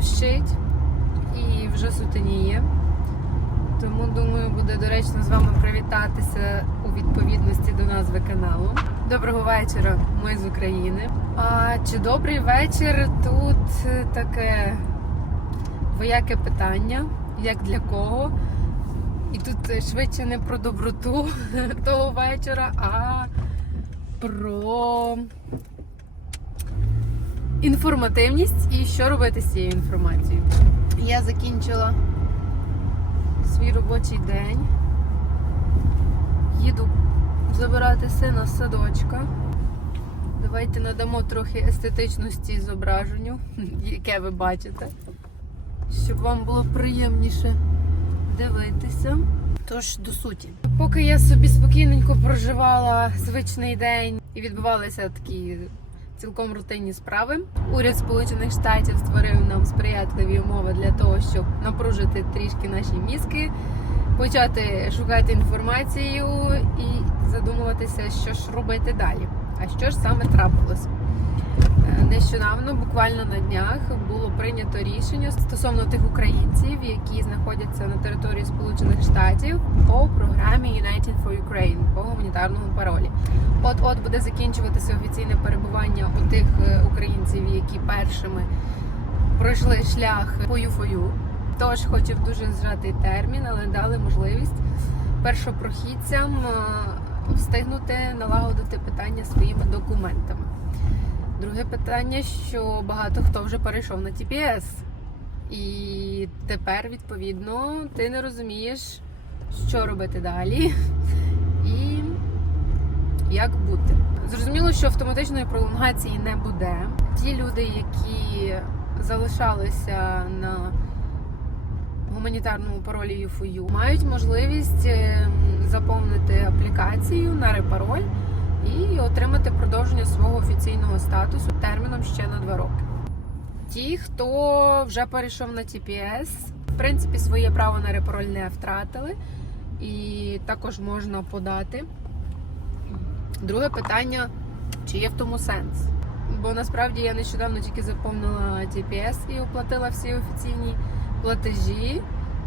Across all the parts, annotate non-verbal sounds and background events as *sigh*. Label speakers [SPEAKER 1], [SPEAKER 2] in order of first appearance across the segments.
[SPEAKER 1] дощить і вже сутеніє. Тому думаю, буде доречно з вами привітатися у відповідності до назви каналу. Доброго вечора, ми з України. А чи добрий вечір? Тут таке двояке питання, як для кого. І тут швидше не про доброту *laughs* того вечора, а про інформативність і що робити з цією інформацією. Я закінчила свій робочий день. Їду забирати сина з садочка. Давайте надамо трохи естетичності зображенню, *laughs* яке ви бачите, щоб вам було приємніше дивитися. Тож до суті. Поки я собі спокійненько проживала звичний день і відбувалися такі цілком рутинні справи. Уряд Сполучених Штатів створив нам сприятливі умови для того, щоб напружити трішки наші мізки, почати шукати інформацію і задумуватися, що ж робити далі. А що ж саме трапилось? Е, Нещодавно, буквально на днях, було прийнято рішення стосовно тих українців, які знаходяться на території Сполучених Штатів по програмі United for Ukraine по гуманітарному паролі. От от буде закінчуватися офіційне перебування у тих е, українців, які першими пройшли шлях по ЮФОЮ. Тож хочу дуже зжатий термін, але дали можливість першопрохідцям е, встигнути налагодити питання своїми документами. Друге питання, що багато хто вже перейшов на TPS. І тепер, відповідно, ти не розумієш, що робити далі і як бути. Зрозуміло, що автоматичної пролонгації не буде. Ті люди, які залишалися на гуманітарному паролі ЮФОЮ, мають можливість е, заповнити аплікацію на репароль і отримати продовження свого офіційного статусу терміном ще на два роки. Ті, хто вже перейшов на TPS, в принципі, своє право на репароль не втратили, і також можна подати. Друге питання: чи є в тому сенс? Бо насправді я нещодавно тільки заповнила TPS і оплатила всі офіційні платежі,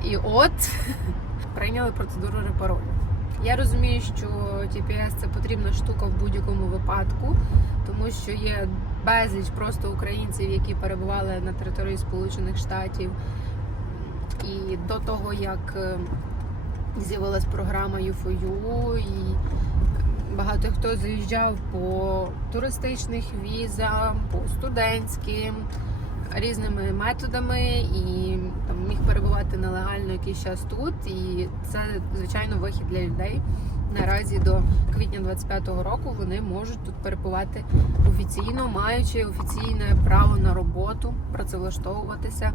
[SPEAKER 1] і от *laughs* прийняли процедуру репаролю. Я розумію, що TPS це потрібна штука в будь-якому випадку, тому що є безліч просто українців, які перебували на території Сполучених Штатів. І до того, як е, з'явилась програма U4U, і багато хто заїжджав по туристичних візам, по студентським різними методами і там міг перебувати нелегально якийсь час тут. І це звичайно вихід для людей. Наразі до квітня 25-го року вони можуть тут перебувати офіційно, маючи офіційне право на роботу, працевлаштовуватися.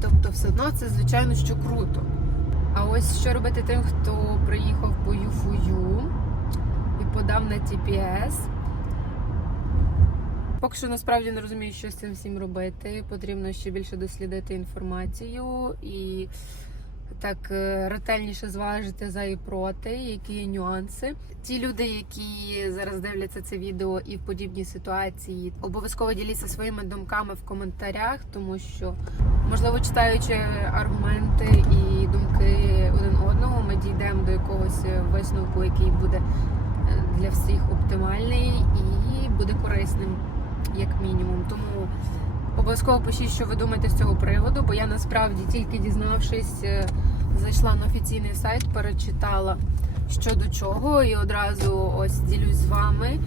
[SPEAKER 1] Тобто, все одно це звичайно що круто. А ось що робити тим, хто приїхав і на TPS. Поки що насправді не розумію, що з цим всім робити. Потрібно ще більше дослідити інформацію і так е, ретельніше зважити за і проти, які є нюанси. Ті люди, які зараз дивляться це відео і в подібній ситуації, обов'язково діліться своїми думками в коментарях, тому що можливо читаючи аргументи і думки один одного, ми дійдемо до якогось висновку, який буде для всіх оптимальний і буде корисним як мінімум. Тому обов'язково пишіть, що ви думаєте з цього приводу, бо я насправді тільки дізнавшись, е, зайшла на офіційний сайт, перечитала що до чого, і одразу ось ділюсь з вами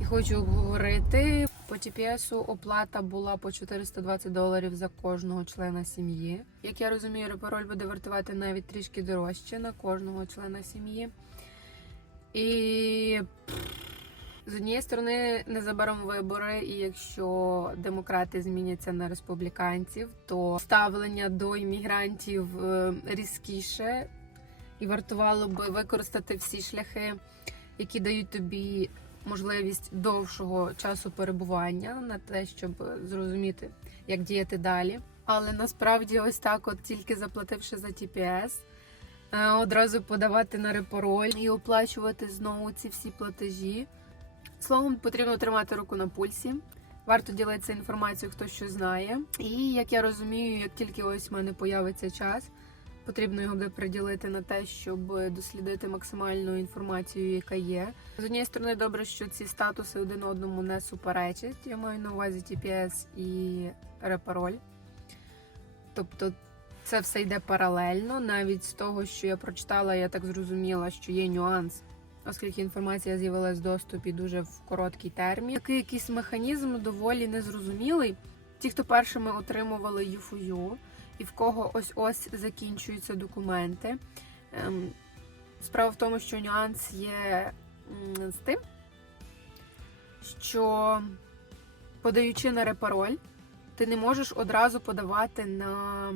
[SPEAKER 1] і хочу обговорити. По TPS оплата була по 420 доларів за кожного члена сім'ї. Як я розумію, репароль буде вартувати навіть трішки дорожче на кожного члена сім'ї. І з однієї сторони, незабаром вибори, і якщо демократи зміняться на республіканців, то ставлення до іммігрантів е, різкіше, і вартувало би використати всі шляхи, які дають тобі можливість довшого часу перебування на те, щоб зрозуміти, як діяти далі. Але насправді, ось так, от тільки заплативши за TPS, одразу подавати на репароль і оплачувати знову ці всі платежі. Словом, потрібно тримати руку на пульсі, Варто ділитися інформацією, хто що знає. І як я розумію, як тільки ось в мене появиться час, потрібно його буде приділити на те, щоб дослідити максимальну інформацію, яка є. З однієї сторони, добре, що ці статуси один одному не суперечать. Я маю на увазі TPS і репароль. Тобто це все йде паралельно. Навіть з того, що я прочитала, я так зрозуміла, що є нюанс, оскільки інформація з'явилась в доступі дуже в короткий термін. Такий якийсь механізм доволі незрозумілий. Ті, хто першими отримували ЮФУ, і в кого ось ось закінчуються документи. Ем, Справа в тому, що нюанс є з тим, що подаючи на репароль, ти не можеш одразу подавати на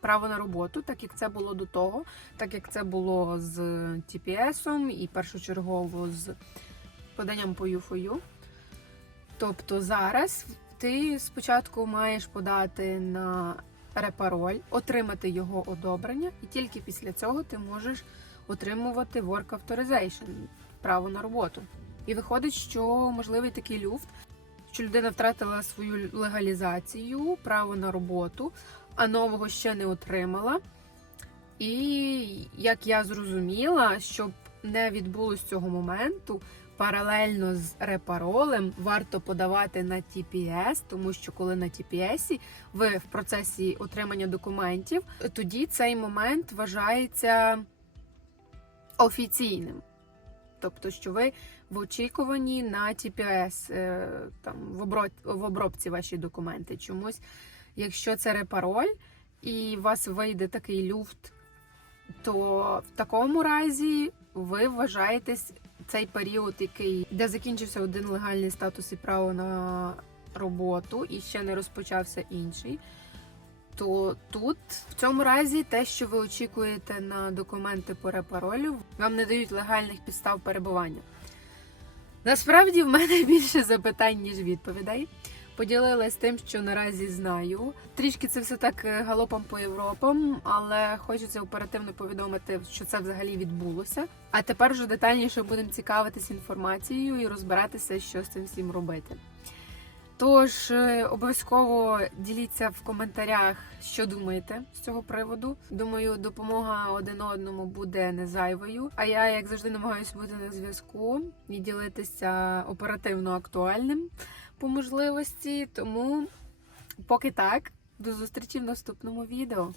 [SPEAKER 1] право на роботу, так як це було до того, так як це було з TPS і першочергово з поданням по ЮФОЮ. Тобто зараз ти спочатку маєш подати на репароль, отримати його одобрення, і тільки після цього ти можеш отримувати Work Authorization, право на роботу. І виходить, що можливий такий люфт, що людина втратила свою легалізацію, право на роботу, а нового ще не отримала. І як я зрозуміла, щоб не відбулось цього моменту, паралельно з репаролем варто подавати на TPS, тому що коли на TPS ви в процесі отримання документів, тоді цей момент вважається офіційним. Тобто, що ви в очікуванні на TPS, е, там в обробці ваші документи. Чомусь, якщо це репароль і у вас вийде такий люфт, то в такому разі ви вважаєтесь цей період, який де закінчився один легальний статус і право на роботу, і ще не розпочався інший. То тут в цьому разі те, що ви очікуєте на документи по репаролю, вам не дають легальних підстав перебування. Насправді в мене *laughs* більше запитань, ніж відповідей. Поділилась тим, що наразі знаю. Трішки це все так е, галопом по Європам, але хочеться оперативно повідомити, що це взагалі відбулося. А тепер вже детальніше будемо цікавитись інформацією і розбиратися, що з цим всім робити. Тож е, обов'язково діліться в коментарях, що думаєте з цього приводу. Думаю, допомога один одному буде не зайвою. А я, як завжди, намагаюся бути на зв'язку і ділитися оперативно актуальним по можливості. Тому поки так, до зустрічі в наступному відео.